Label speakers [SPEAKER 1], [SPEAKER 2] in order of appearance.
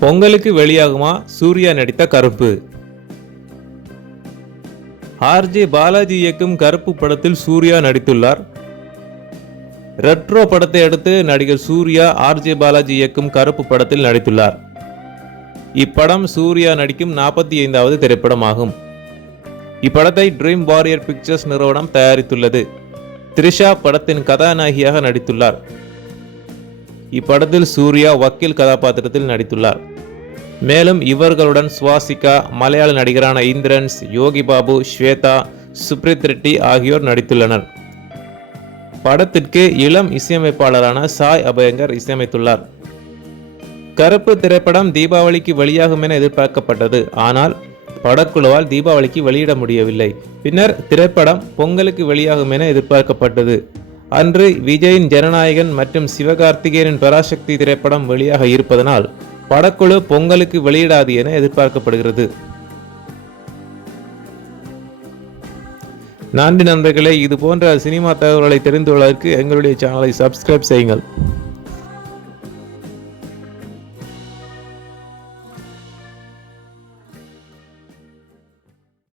[SPEAKER 1] பொங்கலுக்கு வெளியாகுமா சூர்யா நடித்த கருப்பு? ஆர்ஜே பாலாஜி இயக்கும் கருப்பு படத்தில் சூர்யா நடித்துள்ளார். ரெட்ரோ படத்தை அடுத்து நடிகர் சூர்யா ஆர்ஜே பாலாஜி இயக்கும் கருப்பு படத்தில் நடித்துள்ளார். இப்படம் சூர்யா நடிக்கும் நாற்பத்தி ஐந்தாவது திரைப்படமாகும். இப்படத்தை ட்ரீம் வாரியர் பிக்சர்ஸ் நிறுவனம் தயாரித்துள்ளது. த்ரிஷா படத்தின் கதாநாயகியாக நடித்துள்ளார். இப்படத்தில் சூர்யா வக்கீல் கதாபாத்திரத்தில் நடித்துள்ளார். மேலும் இவர்களுடன் சுவாசிகா மலையாள நடிகரான இந்திரன்ஸ் யோகி பாபு ஸ்வேதா சுப்ரித் ரெட்டி ஆகியோர் நடித்துள்ளனர். படத்திற்கு இளம் இசையமைப்பாளரான சாய் அபயங்கர் இசையமைத்துள்ளார். கருப்பு திரைப்படம் தீபாவளிக்கு வெளியாகும் என எதிர்பார்க்கப்பட்டது. ஆனால் படக்குழுவால் தீபாவளிக்கு வெளியிட முடியவில்லை. பின்னர் திரைப்படம் பொங்கலுக்கு வெளியாகும் என எதிர்பார்க்கப்பட்டது. அன்று விஜயின் ஜனநாயகன் மற்றும் சிவகார்த்திகேயனின் பராசக்தி திரைப்படம் வெளியாக இருப்பதனால் படக்குழு பொங்கலுக்கு வெளியிடாது என எதிர்பார்க்கப்படுகிறது. நன்றி நண்பர்களே இது போன்ற சினிமா தகவல்களை தெரிந்து கொள்வதற்கு எங்களுடைய சேனலை சப்ஸ்கிரைப் செய்யுங்கள்.